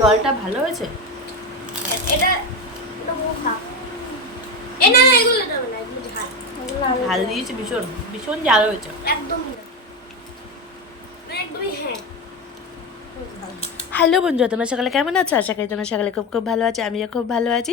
জলটা ভালো হয়েছে। এটা এটা বহু খা এ না না এগুলো দেবে না এগুলো ঝাল ঝাল দিয়েছে ভীষণ, ভীষণ ঝাল হয়েছে। একদমই না একদমই হ্যাঁ হ্যালো বন্ধুরা, তোমরা সকালে কেমন আছো? আশা করি তোমরা সকালে খুব খুব ভালো আছো, আমিও খুব ভালো আছি।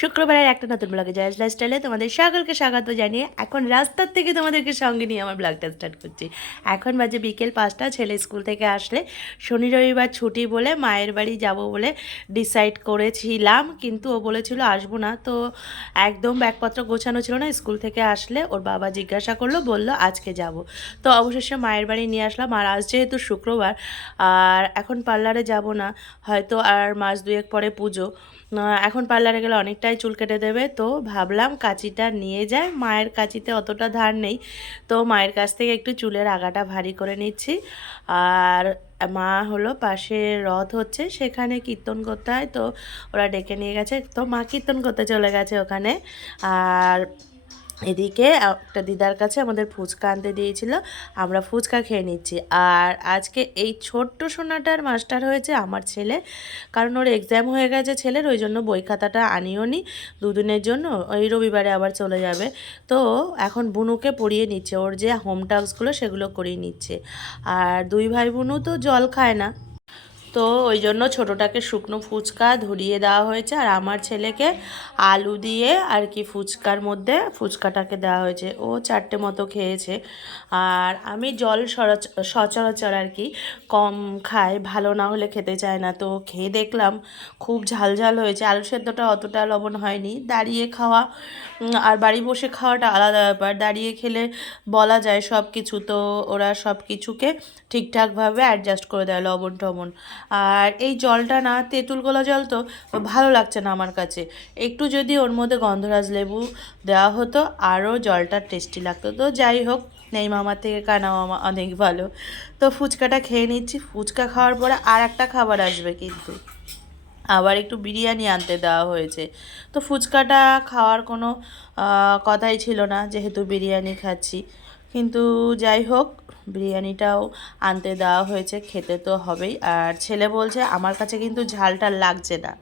শুক্রবারের একটা নতুন ব্লগে জয়েস লাইফস্টাইলে তোমাদের সকলকে স্বাগত জানিয়ে এখন রাস্তার থেকে তোমাদেরকে সঙ্গে নিয়ে আমার ব্লগটা স্টার্ট করছি। এখন বাজে বিকেল 5টা। ছেলে স্কুল থেকে আসলে শনি রবিবার ছুটি বলে মায়ের বাড়ি যাব বলে ডিসাইড করেছিলাম, কিন্তু ও বলেছিল আসবো না। তো একদম ব্যাগপত্র গোছানো ছিল না। স্কুল থেকে আসলে ওর বাবা জিজ্ঞাসা করলো, বলল আজকে যাব। তো অবশেষে মায়ের বাড়ি নিয়ে আসলাম। আর আজ যেহেতু শুক্রবার, আর এখন পার্লারে যাব না, হয়তো আর মাস দুয়েক পরে পুজো। এখন পার্লারে গেলে অনেকটাই চুল কেটে দেবে, তো ভাবলাম কাঁচিটা নিয়ে যায়। মায়ের কাঁচিতে অতটা ধার নেই, তো মায়ের কাছ থেকে একটু চুলের আগাটা ভারী করে নিচ্ছি। আর মা হলো পাশে রথ হচ্ছে, সেখানে কীর্তন করতে হয়, তো ওরা ডেকে নিয়ে গেছে, তো মা কীর্তন করতে চলে গেছে ওখানে। আর এদিকে একটা দিদার কাছে আমাদের ফুচকা আনতে দিয়েছিল, আমরা ফুচকা খেয়ে নিচ্ছি। আর আজকে এই ছোট্ট সোনাটার মাস্টার হয়েছে আমার ছেলে, কারণ ওর এক্সাম হয়ে গেছে ছেলের, ওই জন্য বই খাতাটা আনিও নি দুদিনের জন্য, ওই রবিবারে আবার চলে যাবে। তো এখন বুনুকে পড়িয়ে নিচ্ছে, ওর যে হোম টাস্কগুলো সেগুলো করিয়ে নিচ্ছে। আর দুই ভাই বোনও তো জল খায় না, তো ওই জন্য ছোটোটাকে শুকনো ফুচকা ধরিয়ে দেওয়া হয়েছে, আর আমার ছেলেকে আলু দিয়ে আর কি ফুচকার মধ্যে ফুচকাটাকে দেওয়া হয়েছে। ও 4টে মতো খেয়েছে। আর আমি জল সচরাচর আর কি কম খাই, ভালো না হলে খেতে চায় না। তো খেয়ে দেখলাম খুব ঝাল ঝাল হয়েছে, আলু সেদ্ধটা অতটা লবণ হয়নি। দাঁড়িয়ে খাওয়া আর বাড়ি বসে খাওয়াটা আলাদা ব্যাপার, দাঁড়িয়ে খেলে বলা যায় সব কিছু, তো ওরা সব কিছুকে ঠিকঠাকভাবে অ্যাডজাস্ট করে দেয় লবণ টবণ। আর এই জলটা না, তেঁতুল গোলা জল তো ভালো লাগছে না আমার কাছে। একটু যদি ওর মধ্যে গন্ধরাজ লেবু দেওয়া হতো আরও জলটা টেস্টি লাগতো। তো যাই হোক, নেই মামার থেকে কানা মামা অনেক ভালো। তো ফুচকাটা খেয়ে নিচ্ছি। ফুচকা খাওয়ার পরে আর একটা খাবার আসবে, কিন্তু আবার একটু বিরিয়ানি আনতে দেওয়া হয়েছে। তো ফুচকাটা খাওয়ার কোনো কথাই ছিল না, যেহেতু বিরিয়ানি খাচ্ছি। কিন্তু যাই হোক, বিরিয়ানিটাও আনতে দেওয়া হয়েছে, খেতে তো হবেই। আর ছেলে বলছে আমার কাছে কিন্তু ঝালটা লাগছে না।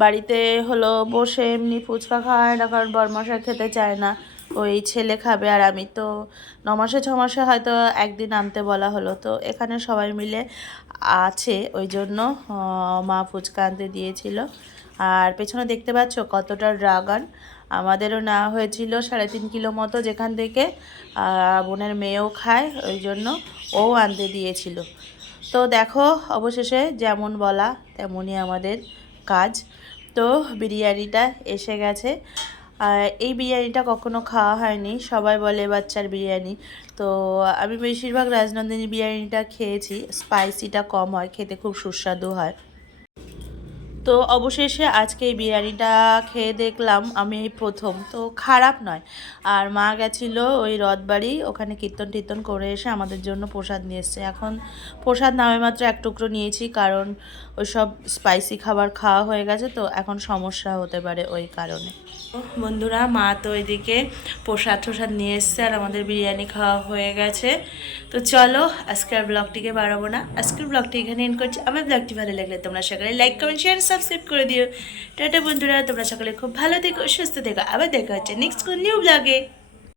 বাড়িতে হলো বসে এমনি ফুচকা খাওয়ায় না, কারণ বরমশাই খেতে চায় না, ওই ছেলে খাবে। আর আমি তো 9 মাসে 6 মাসে হয়তো একদিন আনতে বলা হলো, তো এখানে সবাই মিলে আছে, ওই জন্য মা ফুচকা আনতে দিয়েছিল। আর পেছনে দেখতে পাচ্ছ কতটা ড্রাগন, আমাদেরও নেওয়া হয়েছিল 3.5 কিলো মতো, যেখান থেকে বোনের মেয়েও খায়, ওই জন্য ও আনতে দিয়েছিল। তো দেখো, অবশেষে যেমন বলা তেমনই আমাদের কাজ। তো বিরিয়ানিটা এসে গেছে। এই বিরিয়ানিটা কখনো খাওয়া হয়নি, সবাই বলে বাচ্চার বিরিয়ানি। তো আমি বেশিরভাগ রাজনন্দিনী বিরিয়ানিটা খেয়েছি, স্পাইসিটা কম হয়, খেতে খুব সুস্বাদু হয়। তো অবশেষে আজকে এই বিরিয়ানিটা খেয়ে দেখলাম আমি এই প্রথম, তো খারাপ নয়। আর মা গেছিলো ওই রথবাড়ি, ওখানে কীর্তন টীর্তন করে এসে আমাদের জন্য প্রসাদ নিয়ে এসছে। এখন প্রসাদ নামে মাত্র এক টুকরো নিয়েছি, কারণ ওই সব স্পাইসি খাবার খাওয়া হয়ে গেছে, তো এখন সমস্যা হতে পারে ওই কারণে। বন্ধুরা, মা তো এদিকে প্রসাদ টোসাদ নিয়ে এসছে, আর আমাদের বিরিয়ানি খাওয়া হয়ে গেছে। তো চলো, আজকের ব্লগটিকে বাড়াবো না, আজকের ব্লগটি এখানে এন্ড করছি। আমার ব্লগটি ভালো লাগলে তোমরা সকালে লাইক কমেন্ট শেয়ার সাবস্ক্রাইব করে দিও। টাটা বন্ধুরা, তোমরা সকালে খুব ভালো থেকো, সুস্থ থেকো। আবার দেখা হচ্ছে নেক্সট কোন নিউ ব্লগে।